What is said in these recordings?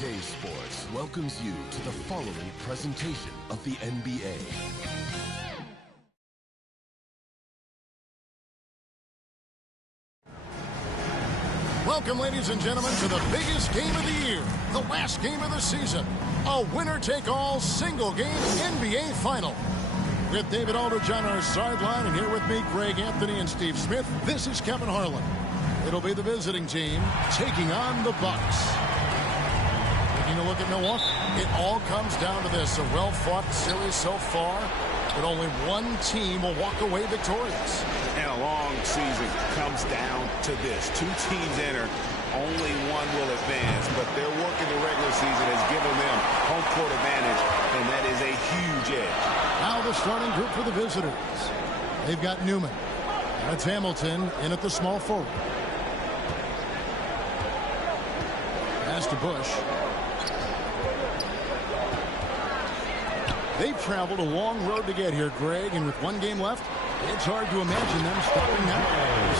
2K Sports welcomes you to the following presentation of the NBA. Welcome, ladies and gentlemen, to the biggest game of the year, the last game of the season, a winner-take-all single-game NBA Final. With David Aldridge on our sideline, and here with me, Greg Anthony and Steve Smith, this is Kevin Harlan. It'll be the visiting team taking on the Bucks. Taking a look at Milwaukee, it all comes down to this. A well-fought series so far, but only one team will walk away victorious. And a long season comes down to this. Two teams enter, only one will advance, but their work in the regular season has given them home court advantage, and that is a huge edge. Now the starting group for the visitors. They've got Newman. That's Hamilton in at the small forward. Pass to Bush. They've traveled a long road to get here, Greg, and with one game left, it's hard to imagine them stopping now.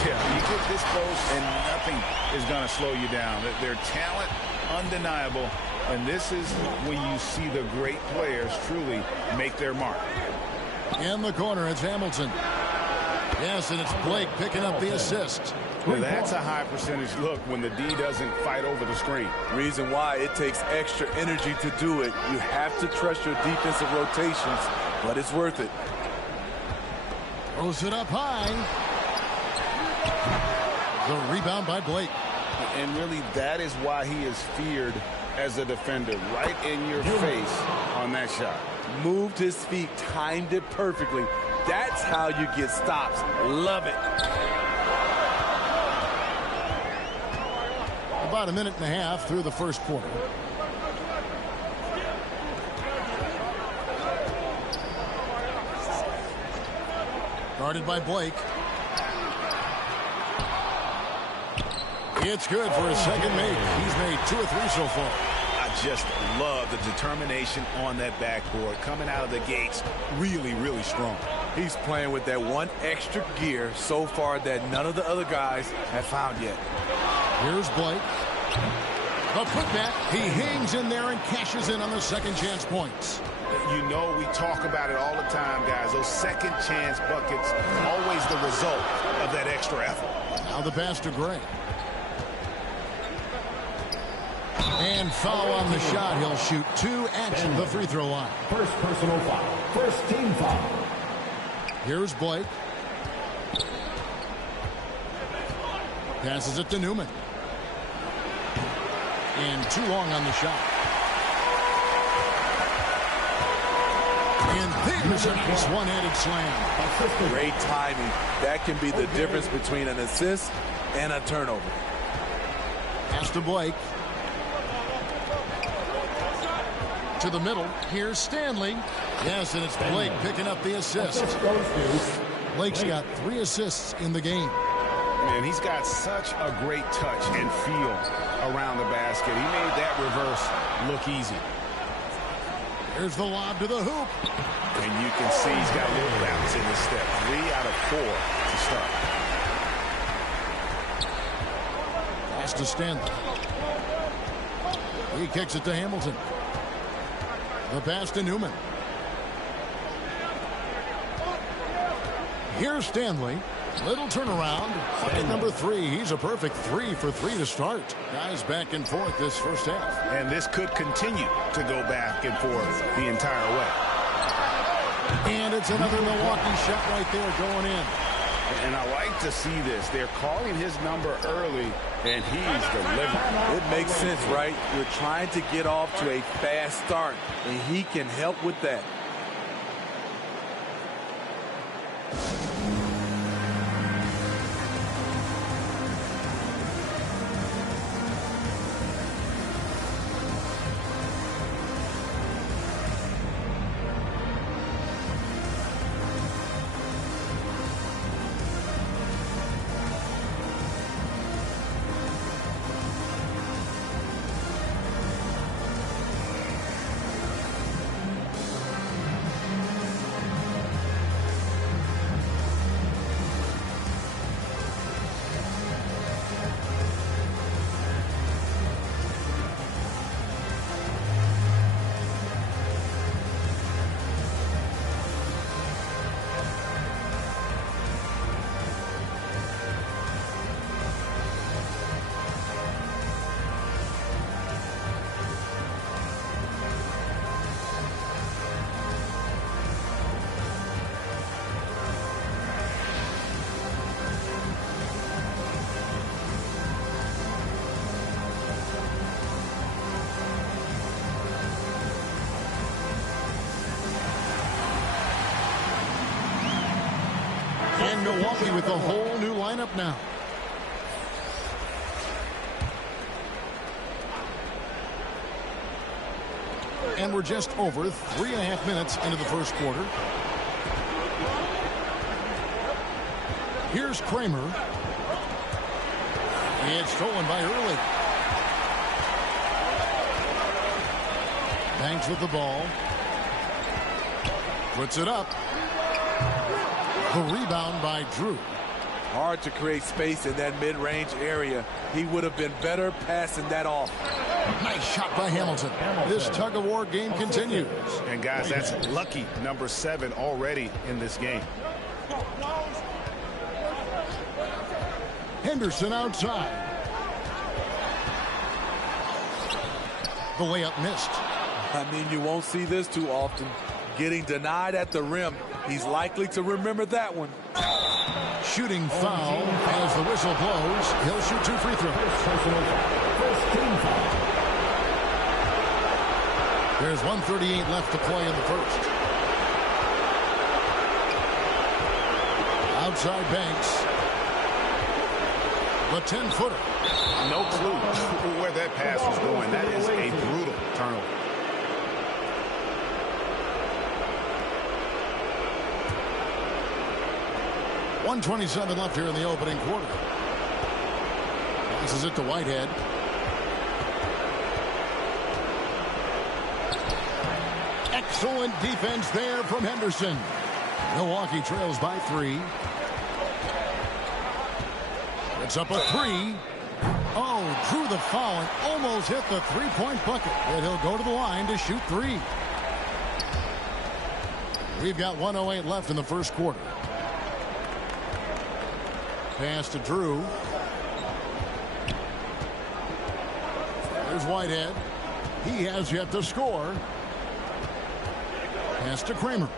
Yeah, you get this close and nothing is going to slow you down. Their talent, undeniable, and this is when you see the great players truly make their mark. In the corner, it's Hamilton. Yes, and it's Blake picking up the assist. Well, that's a high percentage look when the D doesn't fight over the screen. Reason why it takes extra energy to do it. You have to trust your defensive rotations, but it's worth it. Throws it up high. The rebound by Blake. And really, that is why he is feared as a defender. Right in your face on that shot. Moved his feet, timed it perfectly. That's how you get stops. Love it. About a minute and a half through the first quarter. Guarded by Blake. It's good for his second make. He's made 2 or 3 so far. I just love the determination on that backboard. Coming out of the gates really, really strong. He's playing with that one extra gear so far that none of the other guys have found yet. Here's Blake. The putback. He hangs in there and cashes in on the second chance points. You know, we talk about it all the time, guys. Those second chance buckets, always the result of that extra effort. Now the pass to Gray. And foul on the shot. He'll shoot 2 at the free throw line. First personal foul. First team foul. Here's Blake. Passes it to Newman. And too long on the shot. And there's a nice one-handed slam. Great timing. That can be the difference between an assist and a turnover. Pass to Blake. To the middle. Here's Stanley. Yes, and it's Blake picking up the assist. Blake's got 3 assists in the game. Man, he's got such a great touch and feel around the basket. He made that reverse look easy. Here's the lob to the hoop. And you can see he's got a little bounce in his step. 3 out of 4 to start. Pass to Stanley. He kicks it to Hamilton. The pass to Newman. Here's Stanley. Little turnaround. Bucket number 3. He's a perfect 3 for 3 to start. Guys back and forth this first half. And this could continue to go back and forth the entire way. And it's another Milwaukee shot right there going in. And I like to see this. They're calling his number early, and he's delivering. It makes sense, right? You're trying to get off to a fast start, and he can help with that. And Milwaukee with a whole new lineup now. And we're just over 3.5 minutes into the first quarter. Here's Kramer. It's stolen by Early. Banks with the ball. Puts it up. The rebound by Drew. Hard to create space in that mid-range area. He would have been better passing that off. Nice shot by Hamilton. This tug-of-war game continues. And guys, that's lucky number 7 already in this game. Henderson outside. The layup missed. I mean, you won't see this too often. Getting denied at the rim. He's likely to remember that one. Shooting foul as the whistle blows. He'll shoot 2 free throws. First team foul. There's 1:38 left to play in the first. Outside Banks. The 10-footer. No clue where that pass was going. That is a brutal turnover. .127 left here in the opening quarter. Passes it to Whitehead. Excellent defense there from Henderson. Milwaukee trails by 3. It's up a 3. Oh, drew the foul and almost hit the three-point bucket. And he'll go to the line to shoot 3. We've got 1:08 left in the first quarter. Pass to Drew. There's Whitehead. He has yet to score. Pass to Kramer.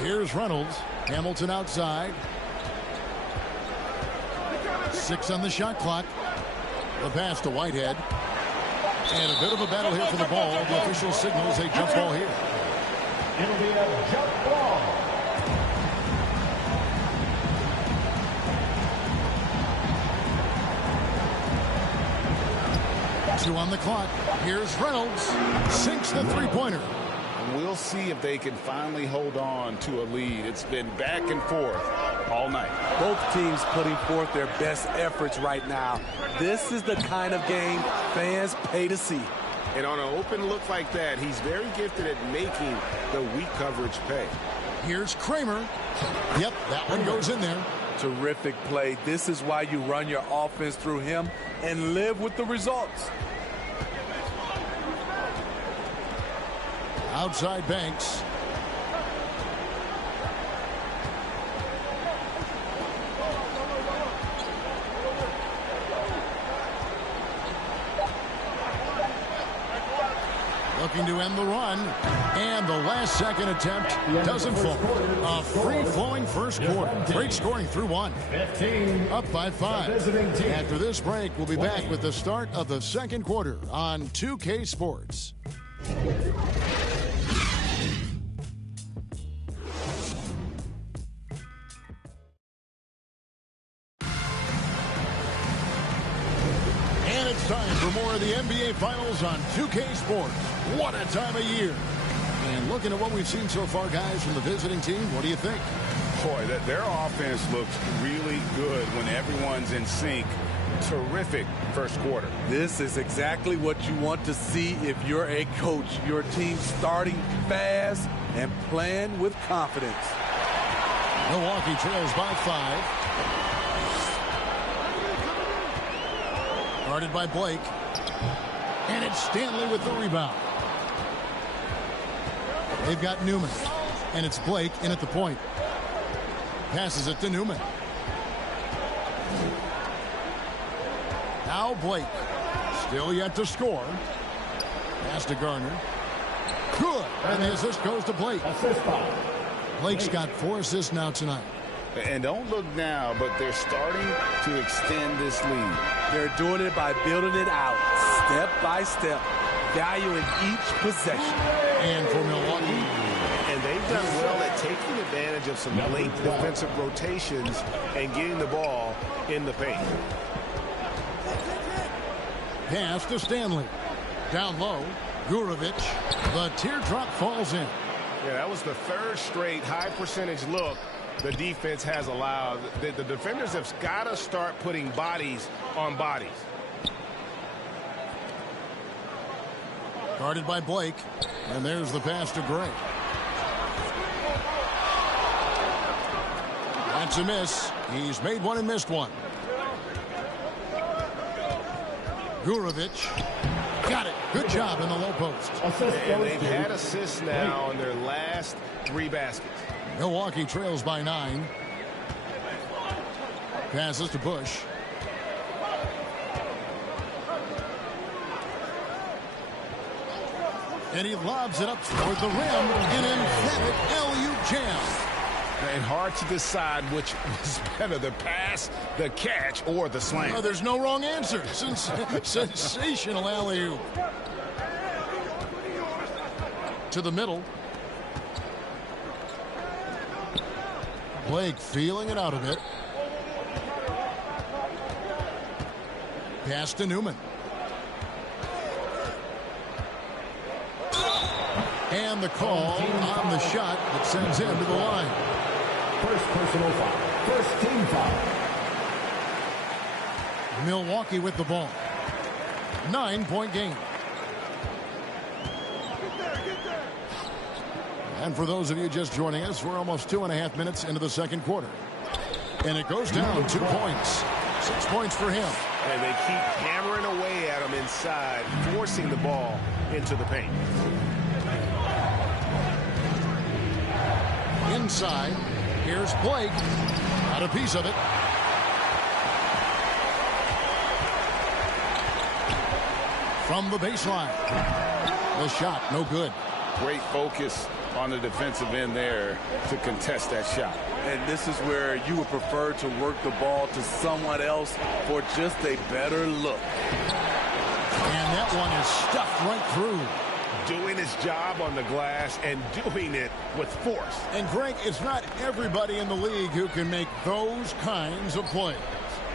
Here's Reynolds. Hamilton outside. 6 on the shot clock. The pass to Whitehead. And a bit of a battle here for the ball. The official signals a jump ball here. It'll be a jump ball. Two on the clock. Here's Reynolds. Sinks the three-pointer. We'll see if they can finally hold on to a lead. It's been back and forth all night. Both teams putting forth their best efforts right now. This is the kind of game fans pay to see. And on an open look like that, he's very gifted at making the weak coverage pay. Here's Kramer. Yep, that one goes in there. Terrific play. This is why you run your offense through him and live with the results. Outside Banks. Looking to end the run. And the last second attempt doesn't fall. A free-flowing first quarter. Great scoring through 1. 15. Up by 5. After this break, we'll be back with the start of the second quarter on 2K Sports. Time for more of the NBA Finals on 2K Sports. What a time of year. And looking at what we've seen so far, guys, from the visiting team, what do you think? Boy, their offense looks really good when everyone's in sync. Terrific first quarter. This is exactly what you want to see if you're a coach. Your team starting fast and playing with confidence. Milwaukee trails by 5. Guarded by Blake. And it's Stanley with the rebound. They've got Newman. And it's Blake in at the point. Passes it to Newman. Now Blake. Still yet to score. Pass to Garner. Good. And the assist goes to Blake. Assist foul. Blake's got 4 assists now tonight. And don't look now, but they're starting to extend this lead. They're doing it by building it out, step by step. valuing each possession. And for Milwaukee. And they've done well at taking advantage of some late defensive rotations and getting the ball in the paint. Pass to Stanley. Down low, Gurovic. The teardrop falls in. Yeah, that was the third straight high percentage look the defense has allowed. The defenders have got to start putting bodies on bodies. Guarded by Blake. And there's the pass to Gray. That's a miss. He's made one and missed one. Gurovic. Got it. Good job in the low post. And they've had assists now on their last 3 baskets. Milwaukee trails by 9. Passes to Bush. And he lobs it up toward the rim. An emphatic LU jam. And hard to decide which was better, the pass, the catch, or the slam. Oh, there's no wrong answer. Sensational alley-oop. To the middle. Blake feeling it out of it. Pass to Newman. And the call on the shot that sends him to the line. First personal foul. First team foul. Milwaukee with the ball. 9-point game. And for those of you just joining us, we're almost 2.5 minutes into the second quarter. And it goes down 2 points. 6 points for him. And they keep hammering away at him inside, forcing the ball into the paint. Inside, here's Blake. Got a piece of it. From the baseline. The shot, no good. Great focus on the defensive end there to contest that shot. And this is where you would prefer to work the ball to someone else for just a better look. And that one is stuffed right through. Doing his job on the glass and doing it with force. And Greg, it's not everybody in the league who can make those kinds of plays.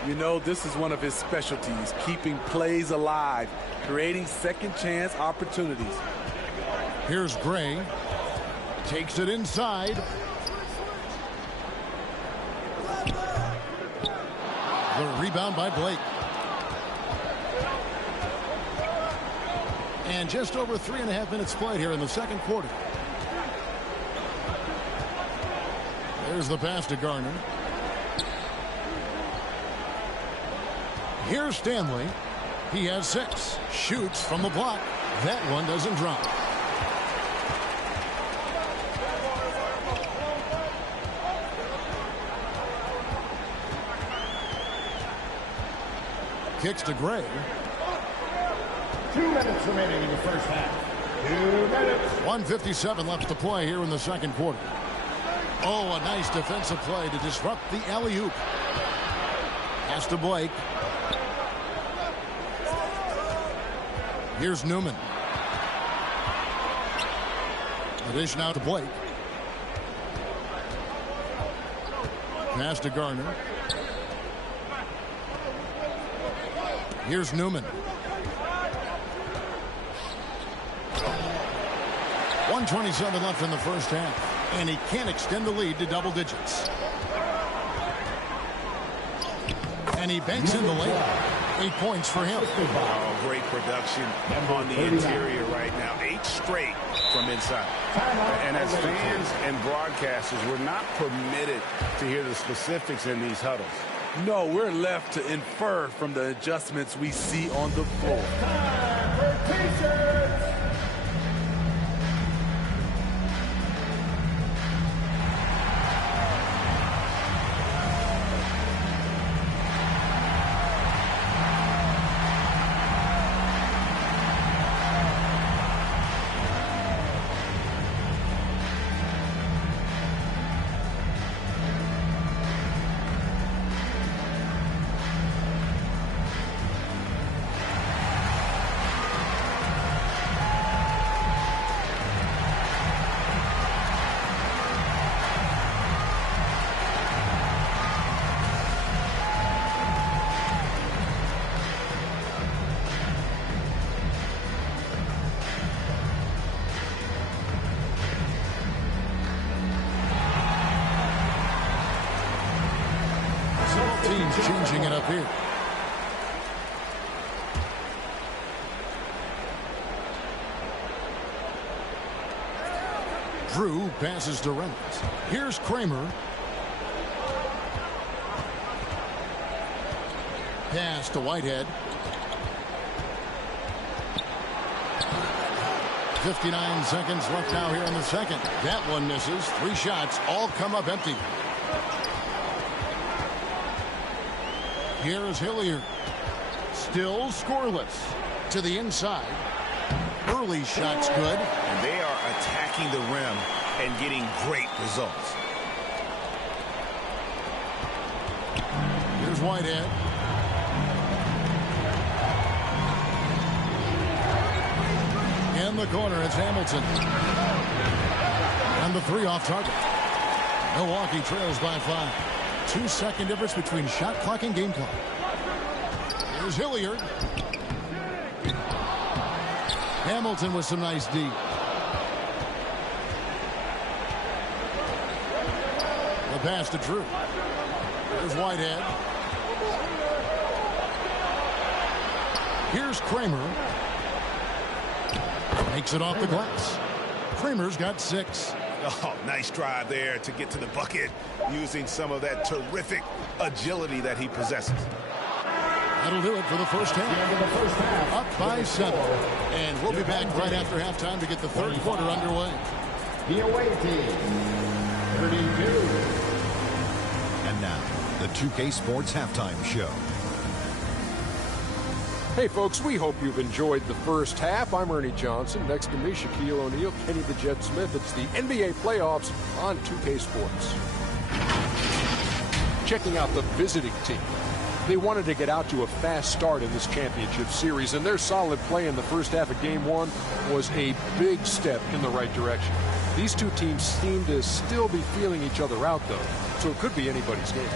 You know, this is one of his specialties, keeping plays alive, creating second chance opportunities. Here's Gray. Takes it inside. The rebound by Blake. And just over 3.5 minutes played here in the second quarter. There's the pass to Garner. Here's Stanley. He has 6. Shoots from the block. That one doesn't drop. Kicks to Gray. 2 minutes remaining in the first half. 2 minutes. 1:57 left to play here in the second quarter. Oh, a nice defensive play to disrupt the alley-oop. Pass to Blake. Here's Newman. The dish now to Blake. Pass to Garner. Here's Newman. 1:27 left in the first half. And he can't extend the lead to double digits. And he banks in the layup. 8 points for him. Oh, great production on the interior right now. 8 straight from inside. And as fans and broadcasters, we're not permitted to hear the specifics in these huddles. No, we're left to infer from the adjustments we see on the floor. Time for T-shirts. He's changing it up here. Drew passes to Reynolds. Here's Kramer. Pass to Whitehead. 59 seconds left now here in the second. That one misses. 3 shots all come up empty. Here's Hilliard. Still scoreless. To the inside. Early shot's good. And they are attacking the rim and getting great results. Here's Whitehead. In the corner, it's Hamilton. And the 3 off target. Milwaukee trails by 5. 2-second difference between shot clock and game clock. Here's Hilliard. Hamilton with some nice D. The pass to Drew. Here's Whitehead. Here's Kramer. Makes it off the glass. Kramer's got 6. Oh, nice drive there to get to the bucket using some of that terrific agility that he possesses. That'll do it for the first half. Up by 7. And we'll be back right after halftime to get the third quarter underway. The away team, 32. And now, the 2K Sports Halftime Show. Hey, folks, we hope you've enjoyed the first half. I'm Ernie Johnson. Next to me, Shaquille O'Neal, Kenny the Jet Smith. It's the NBA playoffs on 2K Sports. Checking out the visiting team. They wanted to get out to a fast start in this championship series, and their solid play in the first half of Game 1 was a big step in the right direction. These two teams seem to still be feeling each other out, though, so it could be anybody's game.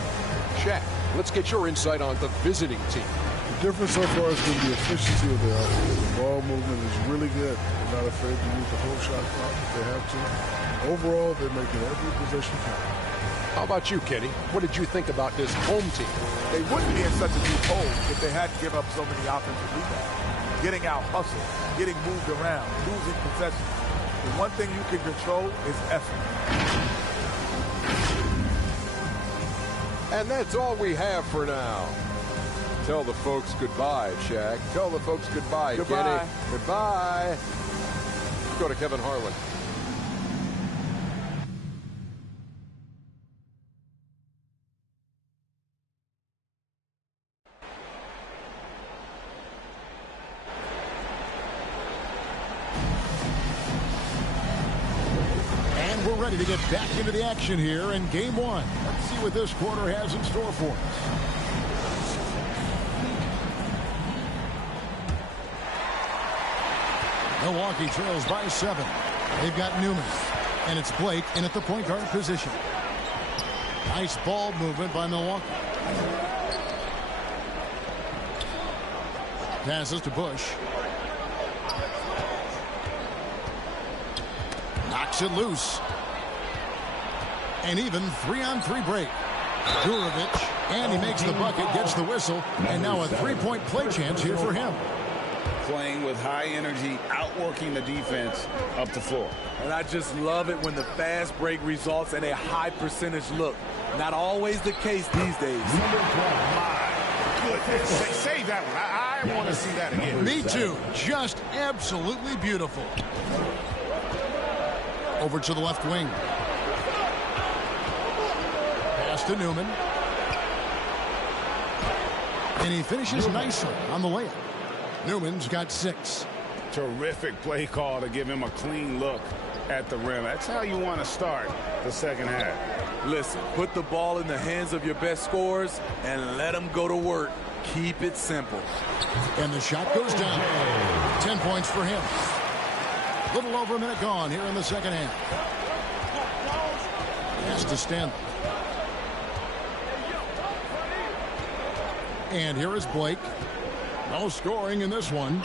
Shaq, let's get your insight on the visiting team. The difference so far is going to be efficiency of the offense. The ball movement is really good. They're not afraid to use the whole shot clock if they have to. Overall, they're making every possession count. How about you, Kenny? What did you think about this home team? They wouldn't be in such a deep hole if they hadn't given up so many offensive rebounds. Getting out hustled, getting moved around, losing possession. The one thing you can control is effort. And that's all we have for now. Tell the folks goodbye, Shaq. Tell the folks goodbye, Goodbye. Kenny. Goodbye. Let's go to Kevin Harlan. And we're ready to get back into the action here in Game 1. Let's see what this quarter has in store for us. Milwaukee trails by 7. They've got Newman. And it's Blake in at the point guard position. Nice ball movement by Milwaukee. Passes to Bush. Knocks it loose. And even 3-on-3 break. Durovic. And he makes the bucket, gets the whistle. And now a 3-point play chance here for him. Playing with high energy, outworking the defense up the floor. And I just love it when the fast break results in a high percentage look. Not always the case these days. Save that one. I want to see that again. Me too. Just absolutely beautiful. Over to the left wing. Pass to Newman. And he finishes nicely on the layup. Newman's got 6. Terrific play call to give him a clean look at the rim. That's how you want to start the second half. Listen, put the ball in the hands of your best scorers and let them go to work. Keep it simple. And the shot goes down. 10 points for him. Little over a minute gone here in the second half. Pass to Stanley. And here is Blake. No scoring in this one.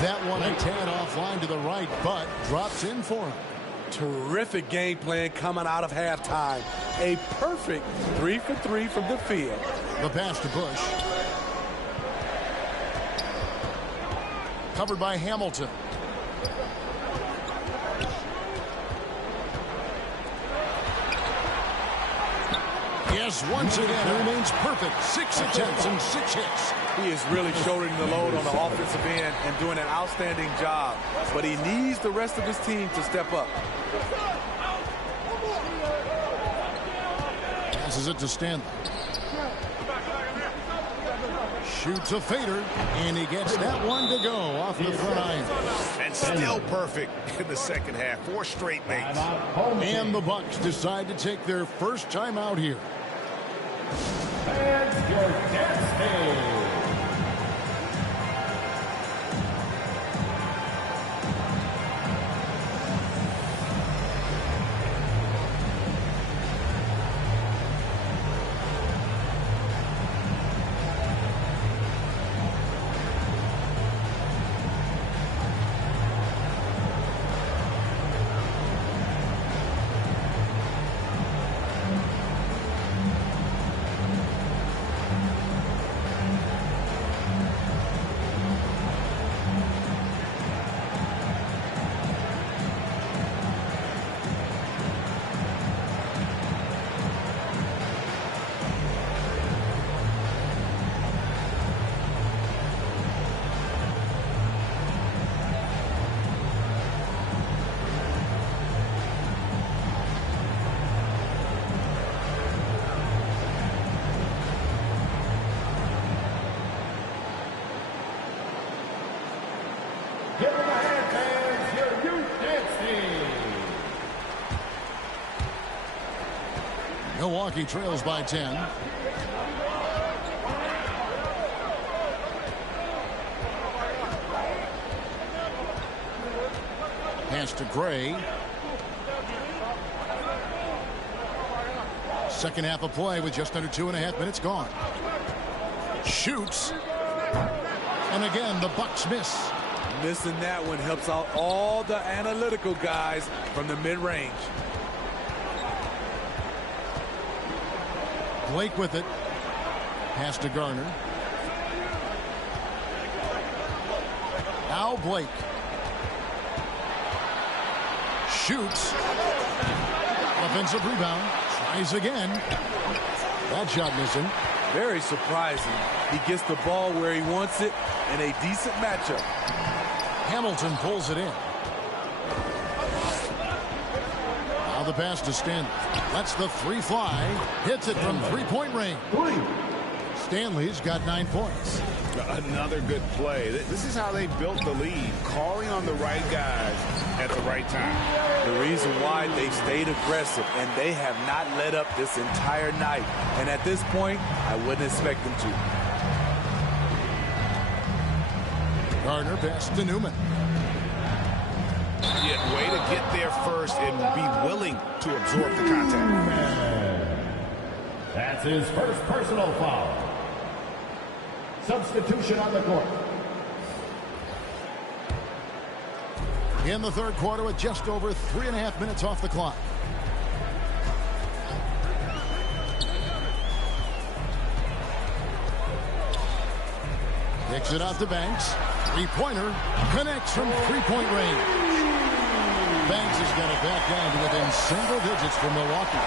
That one a tad offline to the right, but drops in for him. Terrific game plan coming out of halftime. A perfect 3 for 3 from the field. The pass to Bush. Covered by Hamilton. Yes, once again, it remains perfect. 6 attempts and 6 hits. He is really shouldering the load on the offensive end and doing an outstanding job. But he needs the rest of his team to step up. Passes it to Stanley. Shoots a fader, and he gets that one to go off the front iron. And still perfect in the second half. 4 straight makes. And the Bucks decide to take their first time out here. And your destiny. Give him a hand, fans. Your youth dance team. Milwaukee trails by 10. Pass to Gray. Second half of play with just under 2.5 minutes gone. Shoots. And again, the Bucks miss. Missing that one helps out all the analytical guys from the mid-range. Blake with it. Pass to Garner. Now Blake. Shoots. Offensive rebound. Tries again. That shot missing. Very surprising. He gets the ball where he wants it in a decent matchup. Hamilton pulls it in. Now the pass to Stanley. Lets the 3 fly. Hits it from 3-point range. Stanley's got 9 points. Another good play. This is how they built the lead. Calling on the right guys at the right time. The reason why they stayed aggressive, and they have not let up this entire night. And at this point, I wouldn't expect them to. Garner pass to Newman. Yeah, way to get there first and be willing to absorb the contact. That's his first personal foul. Substitution on the court. In the third quarter with just over 3.5 minutes off the clock. Kicks it out to Banks. 3-pointer connects from 3-point range. Banks has got it back down to within single digits for Milwaukee.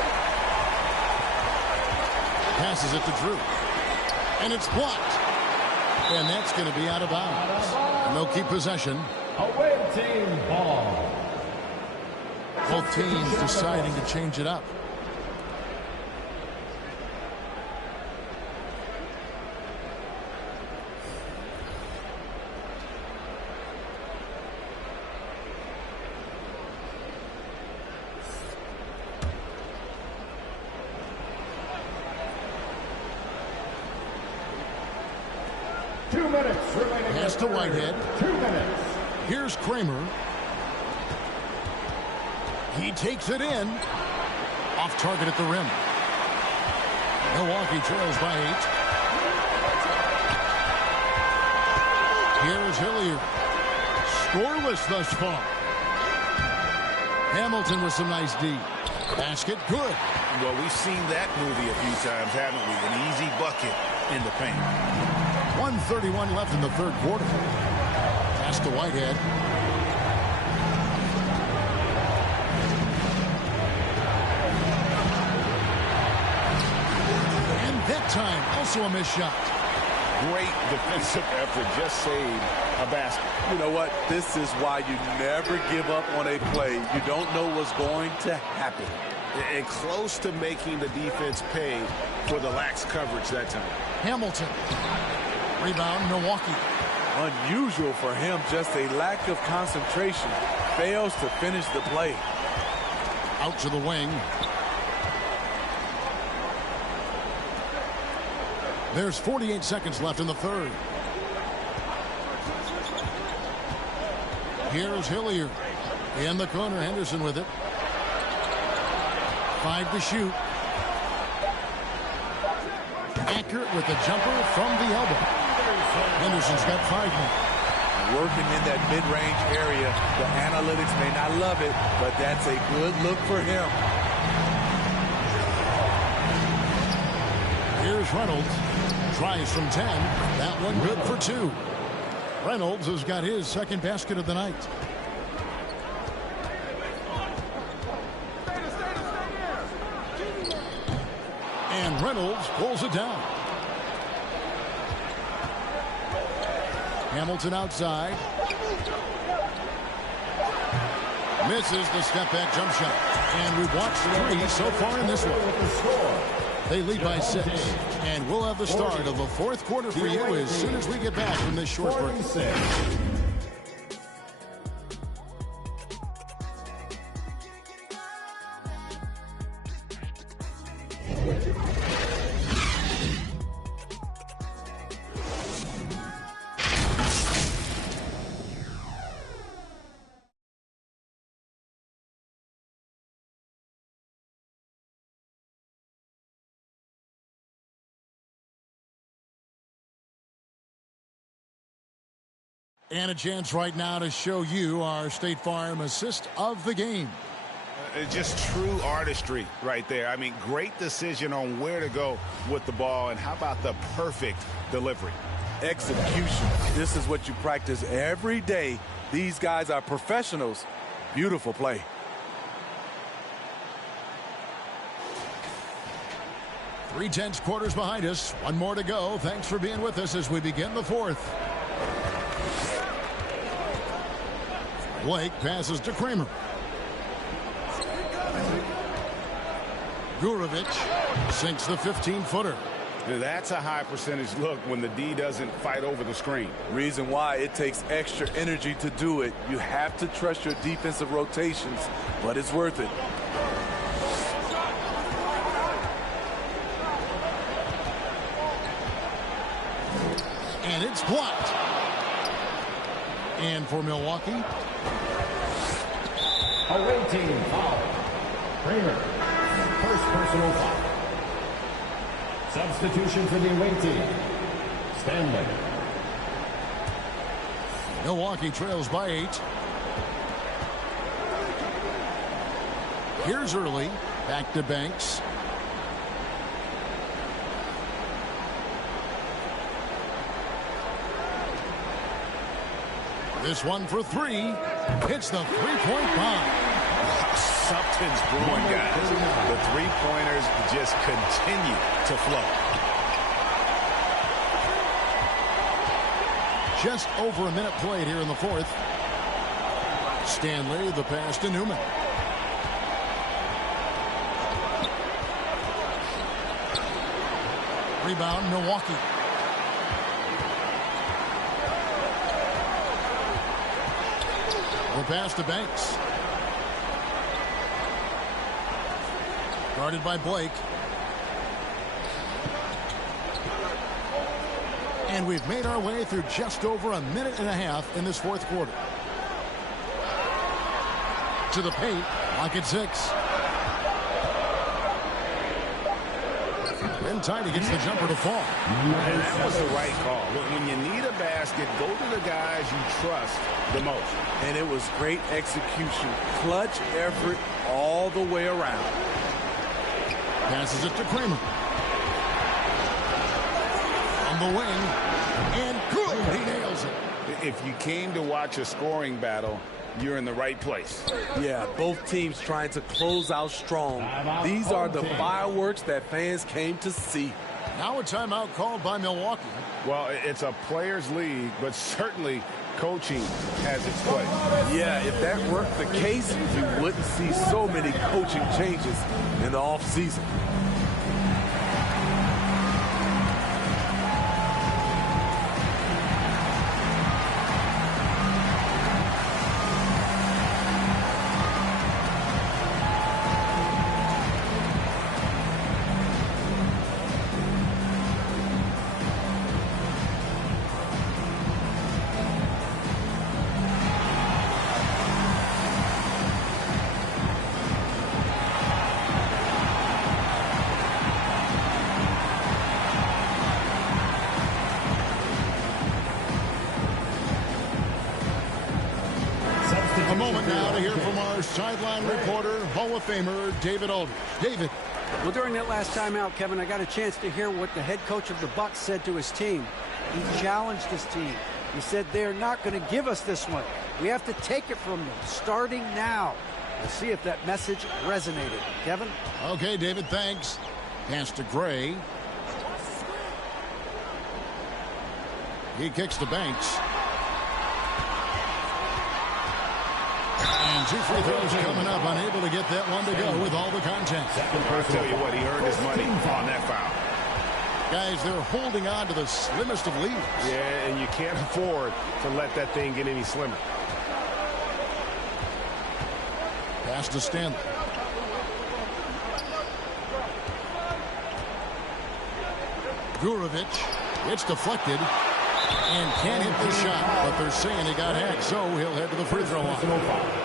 Passes it to Drew. And it's blocked. And that's going to be out of bounds. And they'll keep possession. Away team ball. Both teams deciding to change it up. Pass to Whitehead. 2 minutes. Here's Kramer. He takes it in. Off target at the rim. Milwaukee trails by 8. Here's Hilliard. Scoreless thus far. Hamilton with some nice D. Basket good. Well, we've seen that movie a few times, haven't we? An easy bucket in the paint. 1:31 left in the third quarter. Pass to Whitehead. And that time, also a missed shot. Great defensive effort. Just saved a basket. You know what? This is why you never give up on a play. You don't know what's going to happen. And close to making the defense pay for the lax coverage that time. Hamilton. Rebound, Milwaukee. Unusual for him, just a lack of concentration. Fails to finish the play. Out to the wing. There's 48 seconds left in the third. Here's Hilliard. In the corner, Henderson with it. 5 to shoot. Accurate with the jumper from the elbow. Henderson's got 5 more. Working in that mid-range area. The analytics may not love it, but that's a good look for him. Here's Reynolds. Tries from 10. That one good for 2. Reynolds has got his second basket of the night. And Reynolds pulls it down. Hamilton outside. Misses the step-back jump shot. And we've watched 3 so far in this one. They lead by 6. And we'll have the start of the fourth quarter for you as soon as we get back from this short break. And a chance right now to show you our State Farm assist of the game. Just true artistry right there. I mean, great decision on where to go with the ball. And how about the perfect delivery? Execution. This is what you practice every day. These guys are professionals. Beautiful play. Three-tenths quarters behind us. One more to go. Thanks for being with us as we begin the fourth. Blake passes to Kramer. Gurovic sinks the 15-footer. That's a high percentage look when the D doesn't fight over the screen. Reason why it takes extra energy to do it. You have to trust your defensive rotations, but it's worth it. And it's blocked. And for Milwaukee. Away team foul. Kramer, first personal foul. Substitution for the away team. Stanley. Milwaukee trails by 8. Here's Early. Back to Banks. This one for 3. Hits the three-point bomb. Something's brewing, guys. The three-pointers just continue to flow. Just over a minute played here in the fourth. Stanley, the pass to Newman. Rebound, Milwaukee. The pass to Banks. Guarded by Blake. And we've made our way through just over a minute and a half in this fourth quarter. To the paint, lock at 6. Tidy gets the jumper to fall. And that was the right call. When you need a basket, go to the guys you trust the most. And it was great execution. Clutch effort all the way around. Passes it to Kramer. On the wing. And good. He nails it. If you came to watch a scoring battle, you're in the right place. Yeah, both teams trying to close out strong. These are the fireworks that fans came to see. Now a timeout called by Milwaukee. Well, it's a players' league, but certainly coaching has its place. Yeah, if that weren't the case, you wouldn't see so many coaching changes in the offseason. A moment now to hear from our sideline reporter, Hall of Famer David Aldridge. David. Well, during that last timeout, Kevin, I got a chance to hear what the head coach of the Bucks said to his team. He challenged his team. He said, they're not going to give us this one. We have to take it from them, starting now. We'll see if that message resonated. Kevin? Okay, David, thanks. Pass to Gray. He kicks to Banks. And 2 free throws coming up, unable to get that one to go with all the contact. I'll tell you what, he earned his money on that foul. Guys, they're holding on to the slimmest of leads. Yeah, and you can't afford to let that thing get any slimmer. Pass to Stanley. Gurovic. It's deflected. And can't hit the shot, but they're saying he got hacked, so he'll head to the free throw line.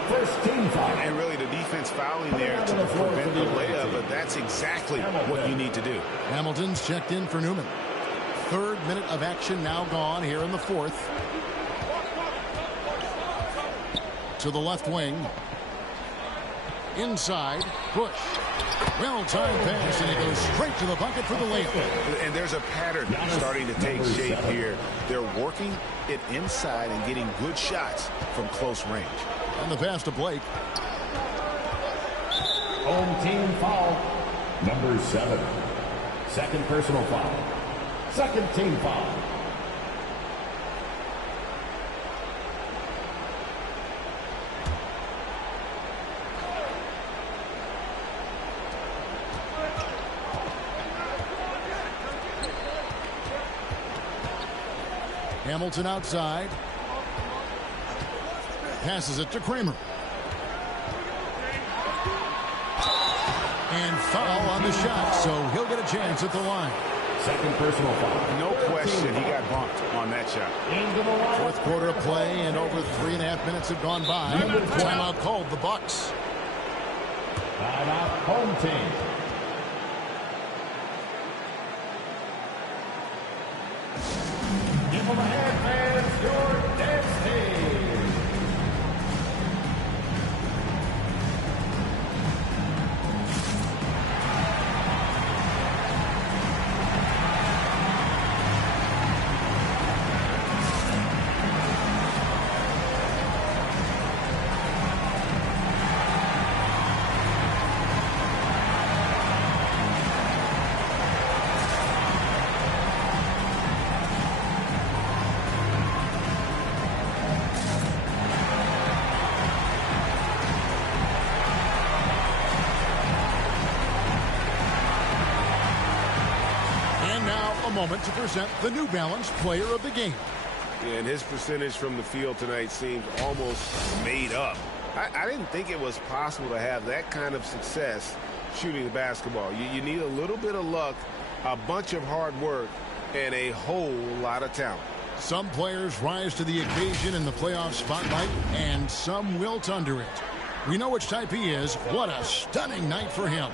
First team foul. And really the defense fouling there to prevent the layup, but that's exactly what you need to do. Hamilton's checked in for Newman. 3rd minute of action now gone here in the 4th. To the left wing. Inside, Bush. Well-timed pass, and he goes straight to the bucket for the layup. And there's a pattern starting to take shape here. They're working it inside and getting good shots from close range. And the pass to Blake. Home team foul. Number 7. Second personal foul. Second team foul. Hamilton outside. Passes it to Kramer. And foul on the shot, so he'll get a chance at the line. Second personal foul. No question he got bumped on that shot. 4th quarter of play, and over 3.5 minutes have gone by. Timeout called the Bucks. Timeout, home team. Give them a hand, fans. Your dance team. Moment to present the New Balance Player of the Game. And his percentage from the field tonight seems almost made up. I didn't think it was possible to have that kind of success shooting the basketball. You need a little bit of luck, a bunch of hard work, and a whole lot of talent. Some players rise to the occasion in the playoff spotlight, and some wilt under it. We know which type he is. What a stunning night for him.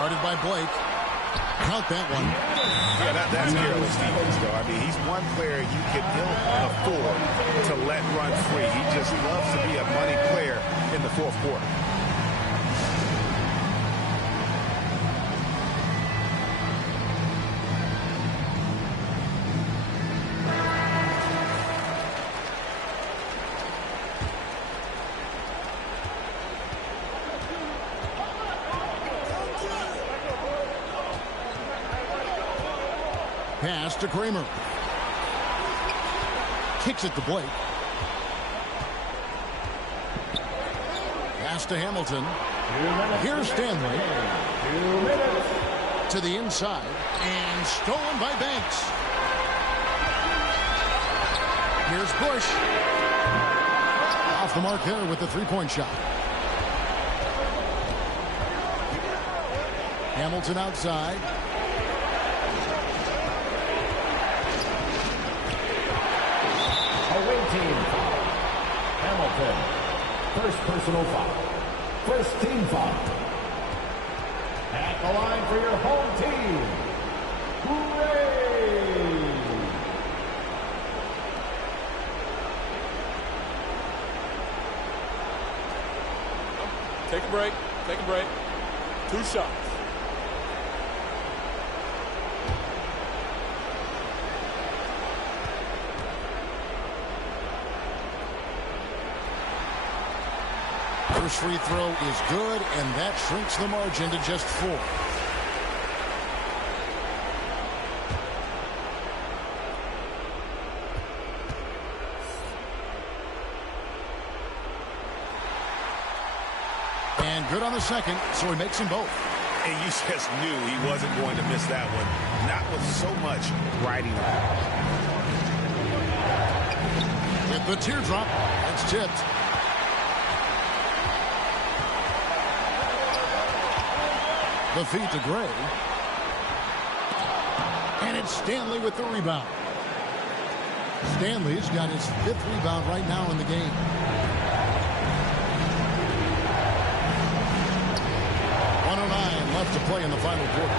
Guarded by Blake. Count that one. Yeah, that's careless defense, though. I mean, he's one player you can ill afford to let run free. He just loves to be a money player in the fourth quarter. Pass to Kramer. Kicks it to Blake. Pass to Hamilton. Here's Stanley. To the inside. And stolen by Banks. Here's Bush. Off the mark there with the three-point shot. Hamilton outside. Team foul. Hamilton. First personal foul. First team foul. At the line for your home team. Hooray! Take a break. Take a break. 2 shots. First free throw is good, and that shrinks the margin to just 4. And good on the second, so he makes them both. And you just knew he wasn't going to miss that one. Not with so much riding on. With the teardrop, it's tipped. The feed to Gray. And it's Stanley with the rebound. Stanley's got his 5th rebound right now in the game. .109 left to play in the final quarter.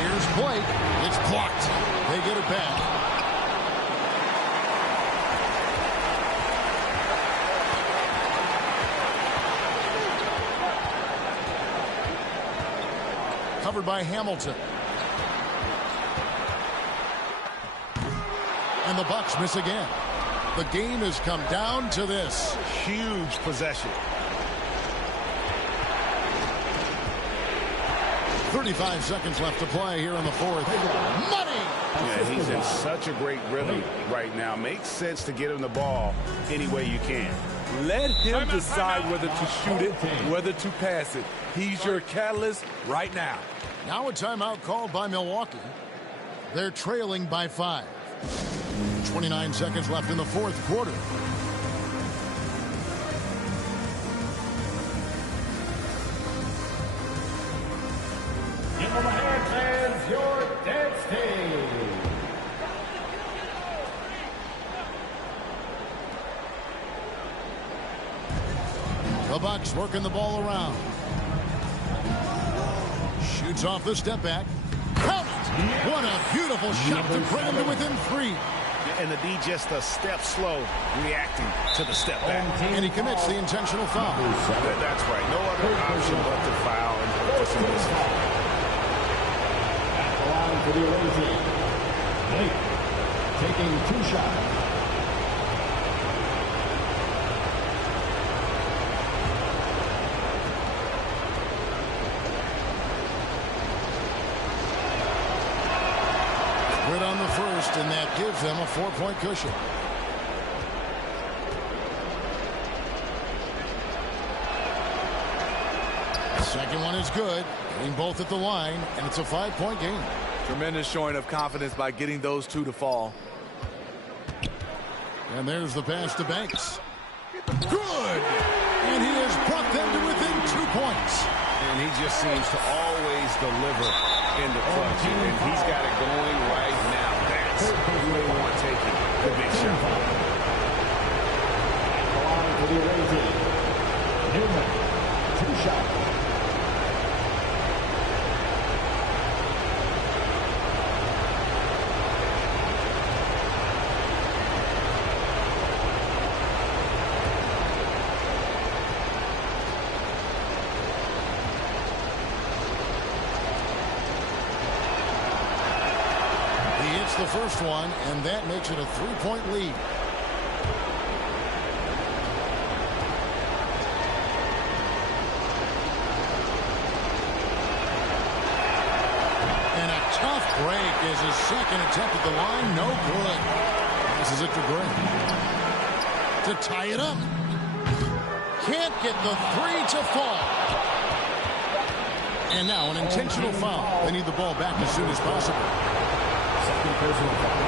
Here's Blake. It's blocked. They get it back. Covered by Hamilton. And the Bucks miss again. The game has come down to this. Huge possession. 35 seconds left to play here in the fourth. Money! Yeah, he's in such a great rhythm right now. Makes sense to get him the ball any way you can. Let him decide whether to shoot it, whether to pass it. He's your catalyst right now. Now a timeout called by Milwaukee. They're trailing by 5. 29 seconds left in the fourth quarter. Give them a hand, fans. Your dance team. The Bucks working the ball around. Shoots off the step back. Count it! What a beautiful shot to bring him to within 3. And the D just a step slow reacting to the step back. And he commits the intentional foul. That's right. No other option but to foul and for some distance. At the line for the away team. Blake taking 2 shots. Quit on the first, and that gives them a 4-point cushion. The second one is good, getting both at the line, and it's a 5-point game. Tremendous showing of confidence by getting those 2 to fall. And there's the pass to Banks. Good! And he has brought them to within 2 points. And he just seems to always deliver in the clutch. And he's got it going right now. That's who they want taking the big shot. At the line for the away team. Newman, 2 shots. first one, and that makes it a 3-point lead. And a tough break is his second attempt at the line. No good. Passes it to Gray. To tie it up. Can't get the three to fall. And now an intentional foul. They need the ball back as soon as possible. Second personal foul.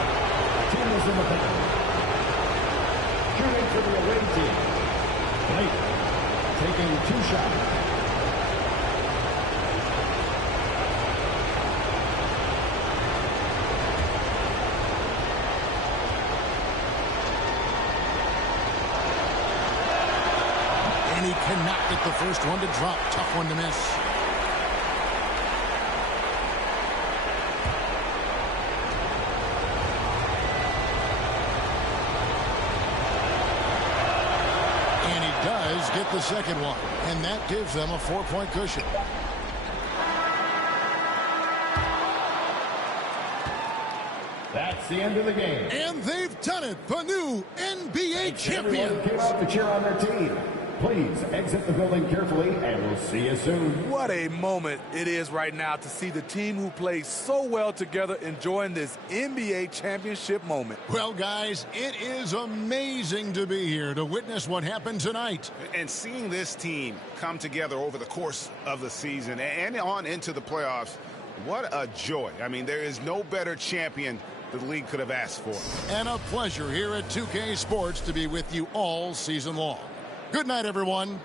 Team is in the penalty. Shooting for the away team. Blake taking 2 shots. And he cannot get the first one to drop. Tough one to miss. And he does get the second one. And that gives them a 4-point cushion. That's the end of the game. And they've done it. The new NBA champions. Everyone came out to cheer on their team. Please exit the building carefully, and we'll see you soon. What a moment it is right now to see the team who plays so well together enjoying this NBA championship moment. Well, guys, it is amazing to be here to witness what happened tonight. And seeing this team come together over the course of the season and on into the playoffs, what a joy. I mean, there is no better champion the league could have asked for. And a pleasure here at 2K Sports to be with you all season long. Good night, everyone.